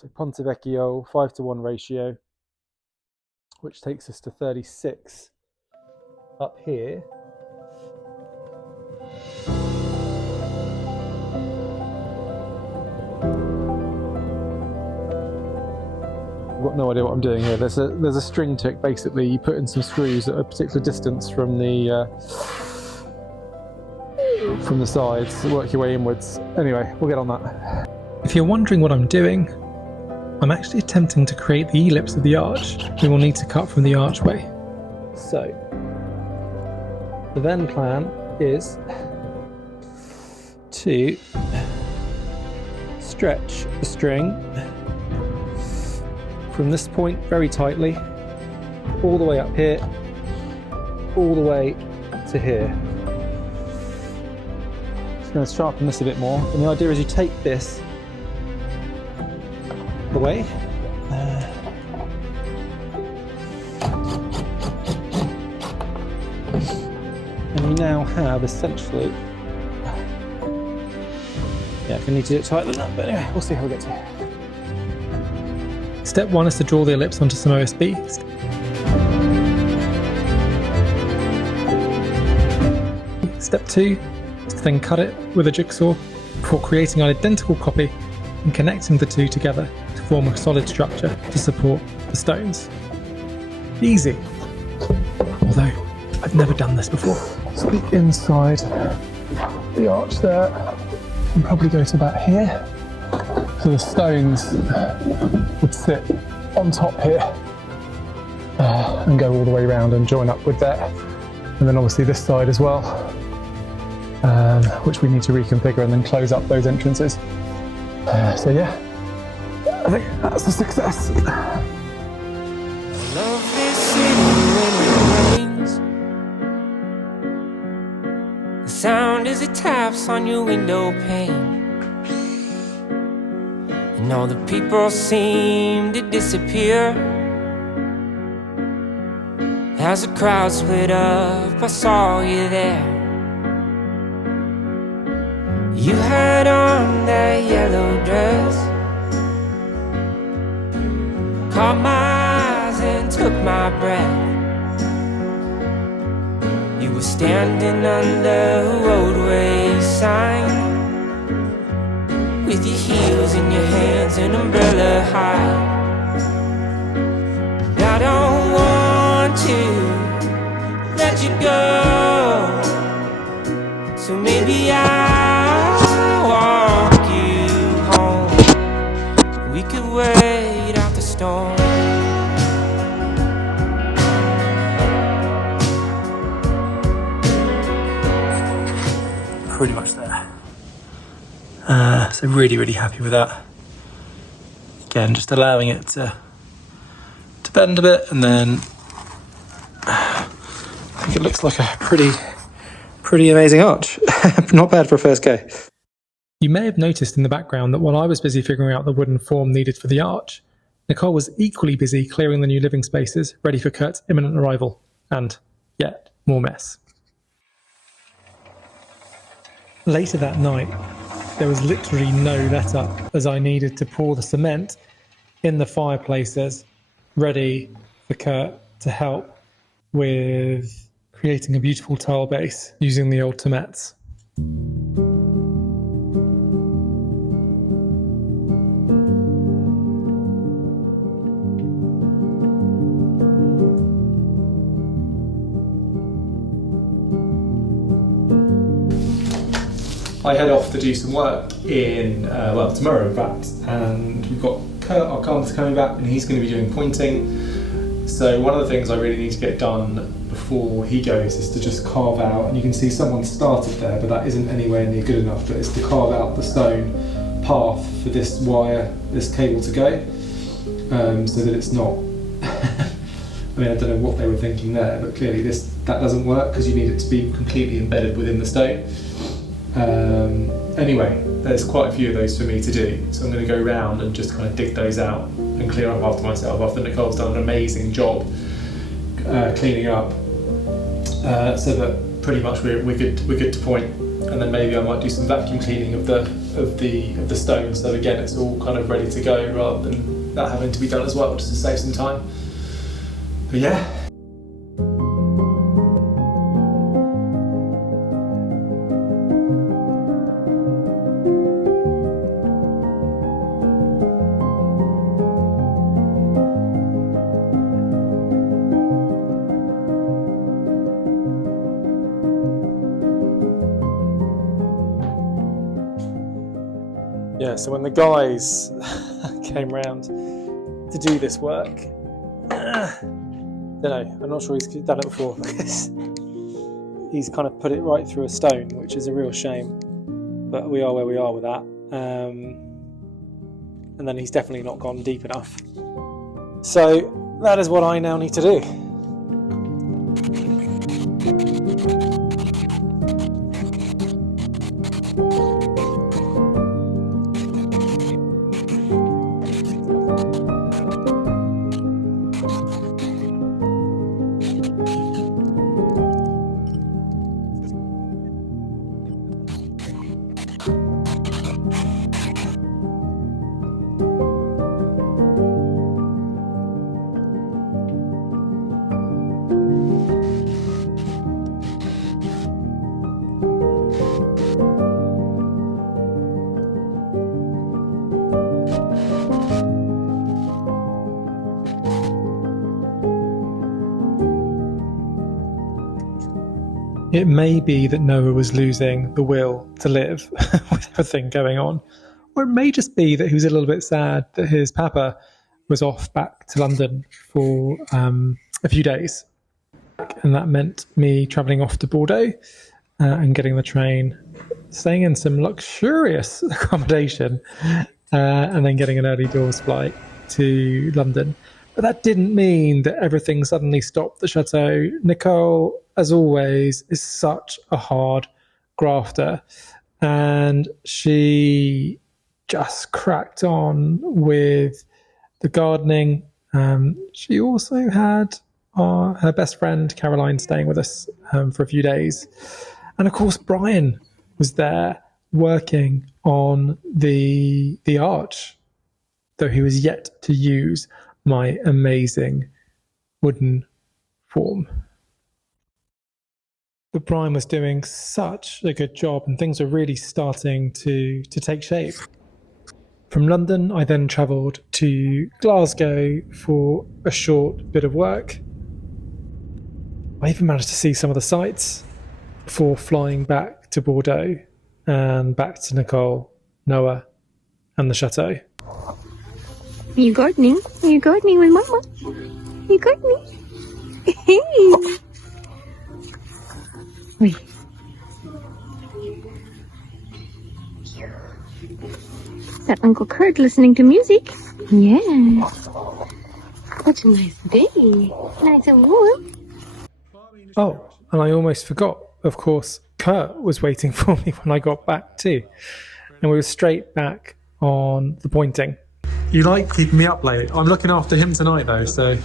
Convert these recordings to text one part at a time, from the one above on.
So Ponte Vecchio, 5:1 ratio, which takes us to 36 up here. I've got no idea what I'm doing here. There's a string tick. Basically, you put in some screws at a particular distance from the sides to work your way inwards. Anyway, we'll get on that. If you're wondering what I'm doing, I'm actually attempting to create the ellipse of the arch we will need to cut from the archway. So, the then plan is to stretch the string from this point very tightly, all the way up here, all the way to here. Just going to sharpen this a bit more, and the idea is you take this away. And you now have essentially, yeah, I need to do it tighter than that, but anyway, we'll see how we get to. Step 1 is to draw the ellipse onto some OSB. Step 2 is to then cut it with a jigsaw before creating an identical copy and connecting the two together to form a solid structure to support the stones. Easy. Although, I've never done this before. So the inside, the arch there, can probably go to about here. So the stones would sit on top here and go all the way around and join up with that. And then obviously this side as well, which we need to reconfigure and then close up those entrances. So yeah, I think that's a success. I love this city when it rains. The sound as it taps on your window pane. And all the people seem to disappear. As the crowd split up, I saw you there. You had on that yellow dress, caught my eyes and took my breath. You were standing under a roadway sign, with your heels in your hands and umbrella high. I don't want to let you go, so maybe I'll walk you home. We could wait out the storm. Pretty much there. So really happy with that. Again, just allowing it to bend a bit, and then I think it looks like a pretty amazing arch. Not bad for a first go. You may have noticed in the background that while I was busy figuring out the wooden form needed for the arch, Nicole was equally busy clearing the new living spaces ready for Kurt's imminent arrival, and yet more mess. Later that night, there was literally no let-up as I needed to pour the cement in the fireplaces, ready for Kurt to help with creating a beautiful tile base using the old tomates. I head off to do some work in, tomorrow in fact, and we've got Kurt, our carpenter, coming back, and he's going to be doing pointing. So one of the things I really need to get done before he goes is to just carve out, and you can see someone started there, but that isn't anywhere near good enough, but it's to carve out the stone path for this wire, this cable to go, so that it's not, I mean, I don't know what they were thinking there, but clearly that doesn't work because you need it to be completely embedded within the stone. Anyway, there's quite a few of those for me to do, so I'm going to go round and just kind of dig those out and clear up after myself, after Nicole's done an amazing job cleaning up, so that pretty much we're good to point. And then maybe I might do some vacuum cleaning of the of the stone, so again it's all kind of ready to go rather than that having to be done as well, just to save some time. But yeah. Yeah, so when the guys came round to do this work, don't know, I'm not sure he's done it before because he's kind of put it right through a stone, which is a real shame, but we are where we are with that. And then he's definitely not gone deep enough. So that is what I now need to do. It may be that Noah was losing the will to live with everything going on, or it may just be that he was a little bit sad that his papa was off back to London for a few days, and that meant me travelling off to Bordeaux and getting the train, staying in some luxurious accommodation, and then getting an early doors flight to London. But that didn't mean that everything suddenly stopped at Chateau. Nicole, as always, is such a hard grafter, and she just cracked on with the gardening. She also had her best friend Caroline staying with us for a few days, and of course Brian was there working on the arch, though he was yet to use my amazing wooden form. But Brian was doing such a good job, and things were really starting to take shape. From London, I then travelled to Glasgow for a short bit of work. I even managed to see some of the sights before flying back to Bordeaux and back to Nicole, Noah, and the Chateau. Are you gardening? Are you gardening with Mama? Are you gardening? Hey! Wait. Is that Uncle Kurt listening to music? Yeah. Such a nice day. Nice and warm. Oh, and I almost forgot. Of course, Kurt was waiting for me when I got back too. And we were straight back on the pointing. You like keeping me up late. I'm looking after him tonight though, so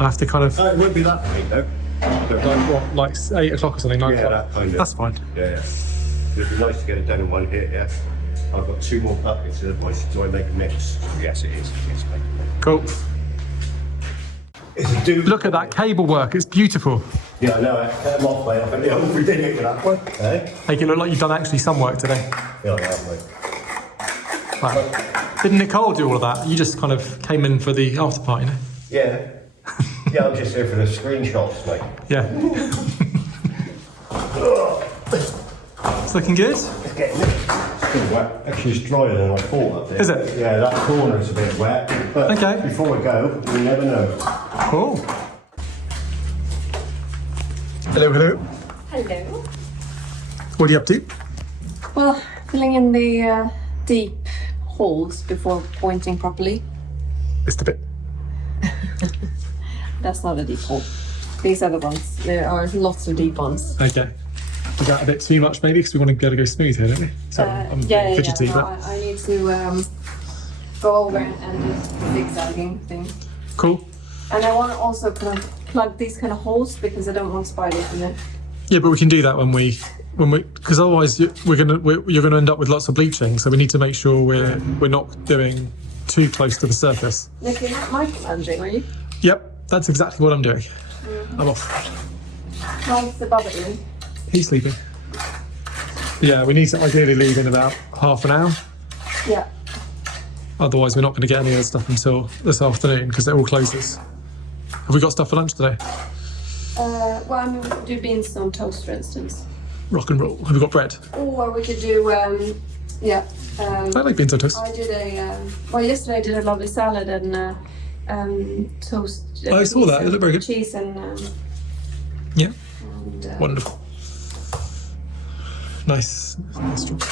I have to kind of... it won't be that late though. Like what, like 8 o'clock or something? 9 o'clock? That kind of. That's fine. Yeah. It'd be nice to get it done in one hit, yeah. I've got 2 more buckets, otherwise do I make a mix? Yes, it is. Yes, mate. Cool. It's a dude. Look at that cable work, it's beautiful. Yeah, I know. Get them off, mate. I think the whole did it with that one. Eh? Make it look like you've done actually some work today. Yeah, I have, mate. Right. Didn't Nicole do all of that? You just kind of came in for the after party, no? Yeah. Yeah, I'm just here for the screenshots, mate. Yeah. It's looking good. It's getting it. It's still wet. Actually, it's drier than I thought up there. Is it? Yeah, that corner's a bit wet. But okay. Before I go, you never know. Cool. Hello, hello. Hello. What are you up to? Well, filling in the deep holes before pointing properly. Just a bit. That's not a deep hole. These are the ones. There are lots of deep ones. Okay. Is that a bit too much maybe? Because we want to be able to go smooth here, don't we? So I'm fidgety, No, but... I need to go over and do the zigzagging thing. Cool. And I want to also kind of plug these kind of holes because I don't want spiders in it. Yeah, but we can do that when we because otherwise you're gonna end up with lots of bleaching. So we need to make sure we're not doing too close to the surface. Nick, you're not micromanaging, are you? Yep, that's exactly what I'm doing. I'm off. How's the bubble doing? He's sleeping. Yeah, we need to ideally leave in about half an hour. Yeah. Otherwise, we're not going to get any of the stuff until this afternoon because it all closes. Have we got stuff for lunch today? Well, I mean, we could do beans on toast, for instance. Rock and roll. Have we got bread? Or we could do, I like beans on toast. I did yesterday I did a lovely salad and toast. I saw that. It looked very good. Cheese and Yeah. and, Wonderful. Nice job.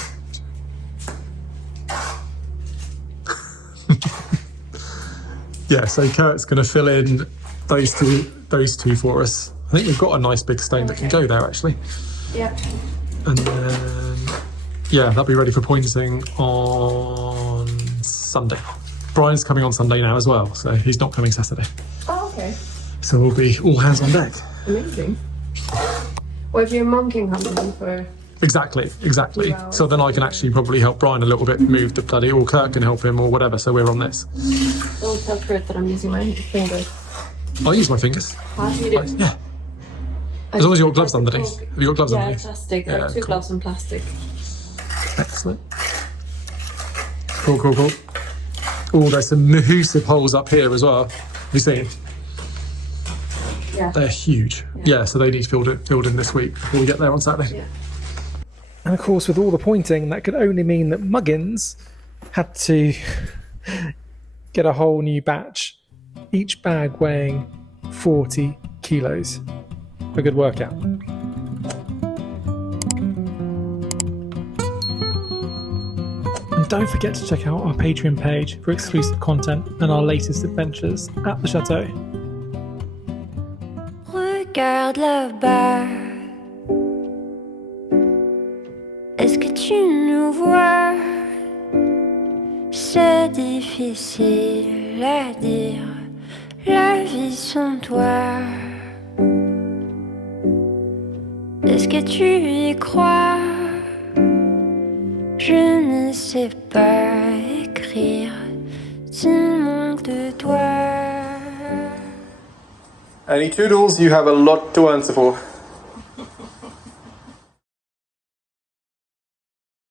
Yeah, so Kurt's going to fill in those two for us. I think we've got a nice big stone that can go there actually. yeah. And then, yeah, that'll be ready for pointing on Sunday. Brian's coming on Sunday now as well, so he's not coming Saturday. Oh, okay. So we'll be all hands on deck. Amazing. Well, if your mum can come in for... Exactly. 2 hours. So then I can actually probably help Brian a little bit move the bloody, or Kurt can help him or whatever, so we're on this. Don't tell Kurt that I'm using my fingers. I'll use my fingers. How do you do it? Yeah. As long as you've got gloves underneath. Have you got gloves Yeah, underneath? plastic. Yeah, There are two cool. gloves in plastic. Excellent. Cool. Oh, there's some massive holes up here as well. Have you seen? Yeah. They're huge. Yeah, so they need filled in this week before we get there on Saturday. Yeah. And of course, with all the pointing, that could only mean that Muggins had to get a whole new batch, each bag weighing 40 kilos. A good workout. And don't forget to check out our Patreon page for exclusive content and our latest adventures at the Chateau. Regarde là-bas. Est-ce que tu nous vois? C'est difficile à dire, la vie sans toi. Est-ce que tu y crois? Je ne sais pas écrire, tu manques de toi. Any toodles, you have a lot to answer for.